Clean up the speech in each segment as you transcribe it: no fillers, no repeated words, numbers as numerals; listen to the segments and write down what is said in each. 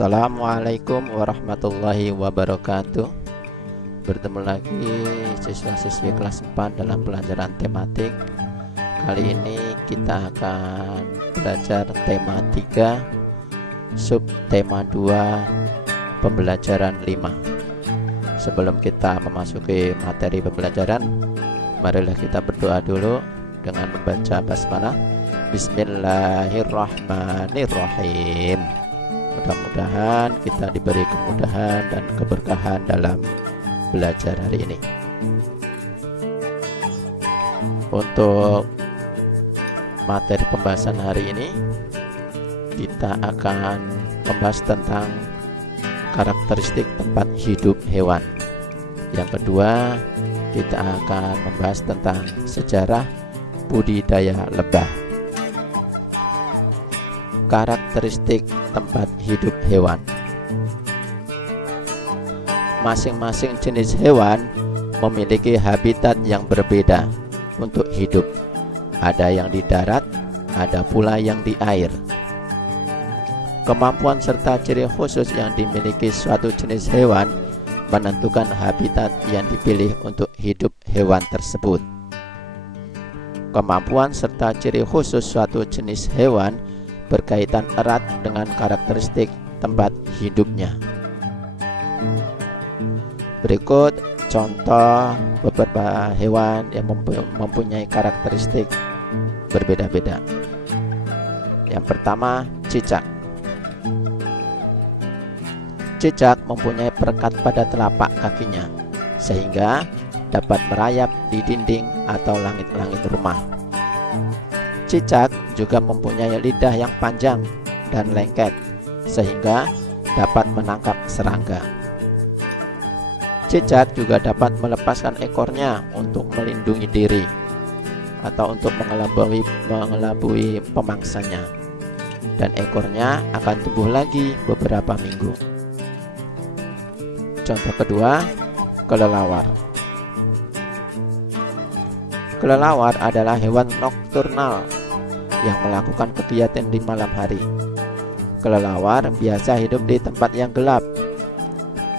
Assalamualaikum warahmatullahi wabarakatuh. Bertemu lagi siswa-siswi kelas 4 dalam pelajaran tematik. Kali ini kita akan belajar tema 3, subtema 2, pembelajaran 5. Sebelum kita memasuki materi pembelajaran, marilah kita berdoa dulu dengan membaca basmalah. Bismillahirrahmanirrahim. Mudah-mudahan kita diberi kemudahan dan keberkahan dalam belajar hari ini. Untuk materi pembahasan hari ini, kita akan membahas tentang karakteristik tempat hidup hewan. Yang kedua, kita akan membahas tentang sejarah budidaya lebah. Karakteristik tempat hidup hewan. Masing-masing jenis hewan memiliki habitat yang berbeda untuk hidup. Ada yang di darat, ada pula yang di air. Kemampuan serta ciri khusus yang dimiliki suatu jenis hewan menentukan habitat yang dipilih untuk hidup hewan tersebut. Kemampuan serta ciri khusus suatu jenis hewan berkaitan erat dengan karakteristik tempat hidupnya. Berikut contoh beberapa hewan yang mempunyai karakteristik berbeda-beda. Yang pertama, cicak. Cicak mempunyai perekat pada telapak kakinya, sehingga dapat merayap di dinding atau langit-langit rumah. Cicak juga mempunyai lidah yang panjang dan lengket, sehingga dapat menangkap serangga. Cicak juga dapat melepaskan ekornya untuk melindungi diri atau untuk mengelabui pemangsanya, dan ekornya akan tumbuh lagi beberapa minggu. Contoh kedua, kelelawar. Kelelawar adalah hewan nokturnal yang melakukan kegiatan di malam hari. Kelelawar biasa hidup di tempat yang gelap.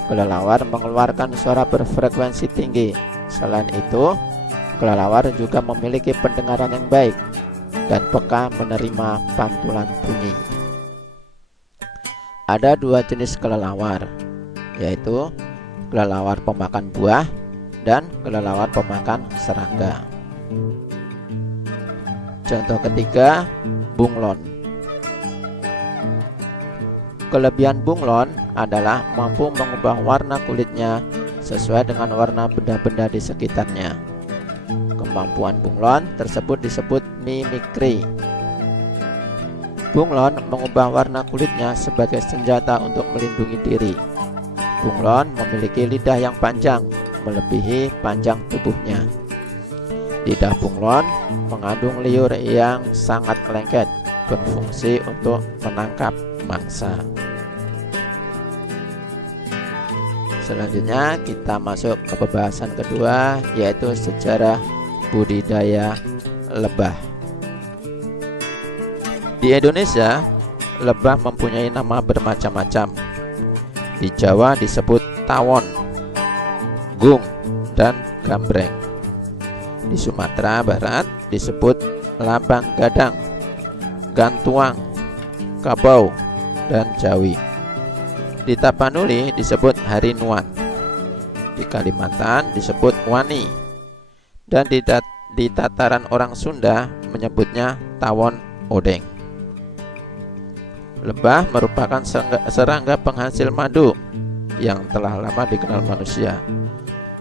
Kelelawar mengeluarkan suara berfrekuensi tinggi. Selain itu, kelelawar juga memiliki pendengaran yang baik dan peka menerima pantulan bunyi. Ada dua jenis kelelawar, yaitu kelelawar pemakan buah dan kelelawar pemakan serangga. Contoh ketiga, bunglon. Kelebihan bunglon adalah mampu mengubah warna kulitnya sesuai dengan warna benda-benda di sekitarnya. Kemampuan bunglon tersebut disebut mimikri. Bunglon mengubah warna kulitnya sebagai senjata untuk melindungi diri. Bunglon memiliki lidah yang panjang, melebihi panjang tubuhnya. Lidah bunglon mengandung liur yang sangat lengket, berfungsi untuk menangkap mangsa. Selanjutnya kita masuk ke pembahasan kedua, yaitu sejarah budidaya lebah. Di Indonesia, lebah mempunyai nama bermacam-macam. Di Jawa disebut tawon, gung, dan gambreng. Di Sumatera Barat disebut labang gadang, gantuang, kabau, dan jawi. Di Tapanuli disebut harinuan. Di Kalimantan disebut wani. Dan di tataran orang Sunda menyebutnya tawon odeng. Lebah merupakan serangga penghasil madu yang telah lama dikenal manusia.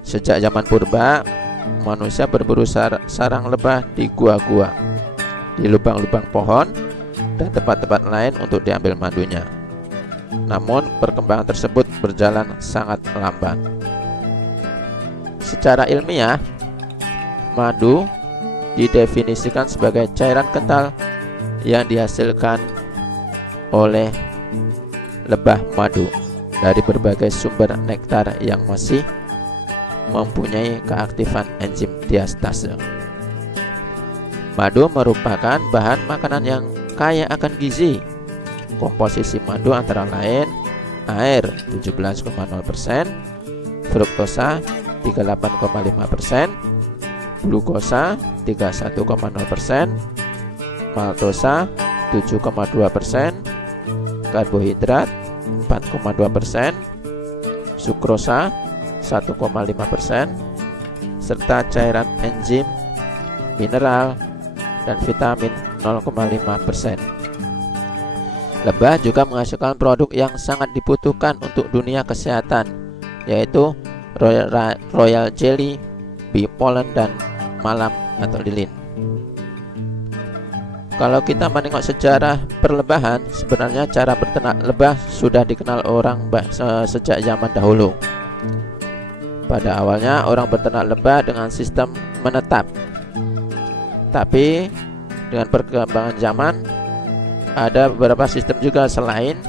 Sejak zaman purba, manusia berburu sarang lebah di gua-gua, di lubang-lubang pohon, dan tempat-tempat lain untuk diambil madunya. Namun perkembangan tersebut berjalan sangat lambat. Secara ilmiah, madu didefinisikan sebagai cairan kental yang dihasilkan oleh lebah madu dari berbagai sumber nektar yang masih mempunyai keaktifan enzim diastase. Madu merupakan bahan makanan yang kaya akan gizi. Komposisi madu antara lain air 17,0%, fruktosa 38,5%, glukosa 31,0%, maltosa 7,2%, karbohidrat 4,2%, sukrosa 1,5%, serta cairan enzim, mineral, dan vitamin 0,5%. Lebah juga menghasilkan produk yang sangat dibutuhkan untuk dunia kesehatan, yaitu royal jelly, bee pollen, dan malam atau lilin. Kalau kita menengok sejarah perlebahan, sebenarnya cara berternak lebah sudah dikenal orang sejak zaman dahulu. Pada awalnya orang berternak lebah dengan sistem menetap. Tapi dengan perkembangan zaman, ada beberapa sistem juga selain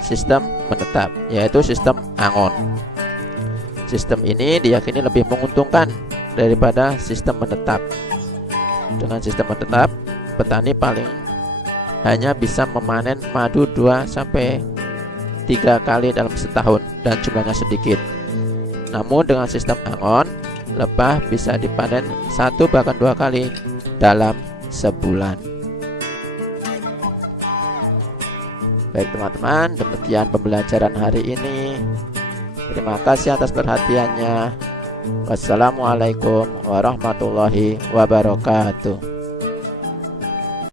sistem menetap, yaitu sistem angon. Sistem ini diyakini lebih menguntungkan daripada sistem menetap. Dengan sistem menetap, petani paling hanya bisa memanen madu 2-3 kali dalam setahun dan jumlahnya sedikit. Namun dengan sistem angon, lebah bisa dipanen 1 bahkan 2 kali dalam sebulan. Baik teman-teman, demikian pembelajaran hari ini. Terima kasih atas perhatiannya. Wassalamualaikum warahmatullahi wabarakatuh.